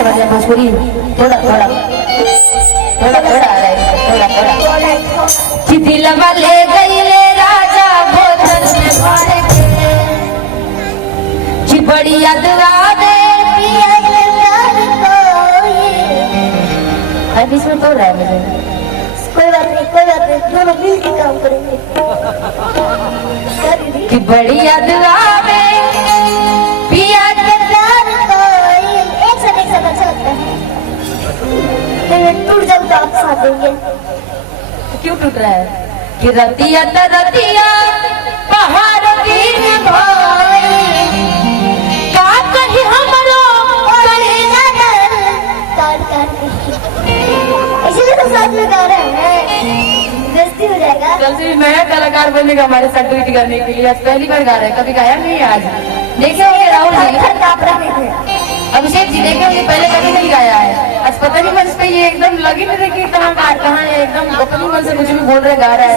समझ में भोजपुरी थोड़ा थोड़ा थोड़ा थोड़ा आ रहा है थोड़ा थोड़ा कि दिलवा ले गई ले राजा भोजन में भर के कि बड़ी याद आवे पिया के प्यार कोई अभी इसमें तो रहा है मुझे कोई बात नहीं दोनों मिल के काम करेंगे कि बड़ी याद आवे पिया के प्यार कोई एक साथ अच्छा लगता है टूट जाऊँ तो आप साथ देंगे क्यों टूट रहा है कि रतिया त रतिया पहाड़ दिन भोई का कहीं हमरो करे नजर काट काट इसीलिए तो साथ में गा रहे हैं बेइज्जती हो जाएगा कल से नया कलाकार बनने का हमारे साथ ट्वीट करने के लिए आज पहली बार गा रहे हैं कभी गाया नहीं आज देखे होंगे राहुल जी अभिषेक जी देखे होंगे पहले कभी नहीं गाया है आज पता नहीं मंच पे ये एकदम लगी नहीं रही कहाँ है एकदम अपनी मन से कुछ भी बोल रहे गा रहा है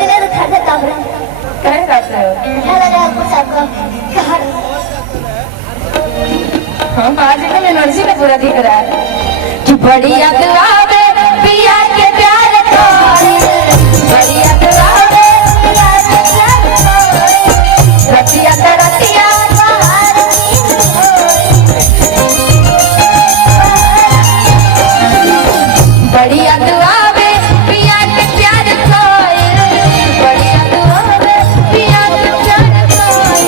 कहे गाते हो हम आज एकदम एनर्जी में पूरा दिख रहा है कि बड़ी याद आवे पिया के प्यार को बड़ी याद आवे पिया के प्यार को रतिया त रतिया बड़ी याद आवे पिया के प्यार कोई बड़ी याद आवे पिया के प्यार कोई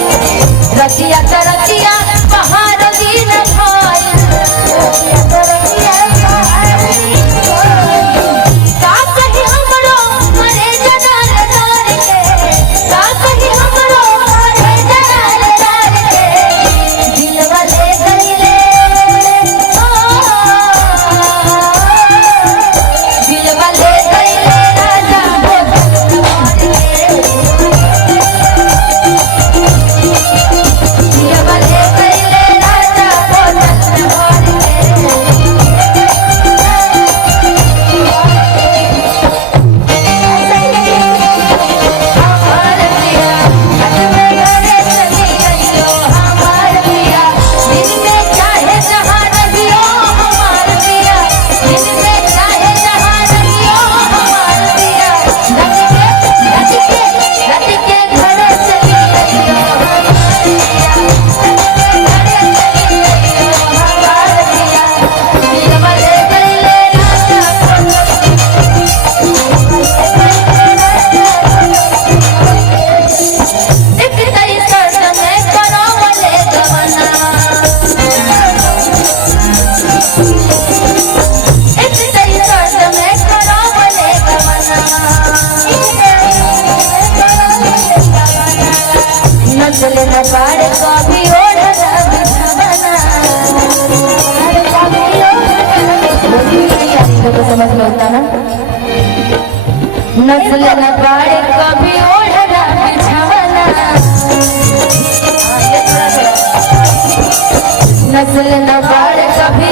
रतिया त रतिया पहाड़ दिन भोई रतिया त रतिया का कहीं हमरो मरे जनार तार के का कहीं हमरो मरे जनार तार के दिलवा ले गई ले दिलवा ले गई ले राजा भोजन भर के दिलवा ले गई ले राजा भोजन भर हमार पिया हाथ में गले चली गइयो हमार पिया दिन में चाहे जहाँ रहियो हमार पिया दिन में चाहे जहाँ रहियो हमार पिया रत के घरे चली गइयो हमार पिया हमार पिया दिलवा ले गई ले राजा एक तई सर्द में करावले गवना एक तई सर्द में करावले गवना नजर न पाड़े कभी ओढ़ना बिछवना तो समझ में होता ना नस्ल न पाड़े कभी ओढ़ना बिछवना नस्ल न पाड़े कभी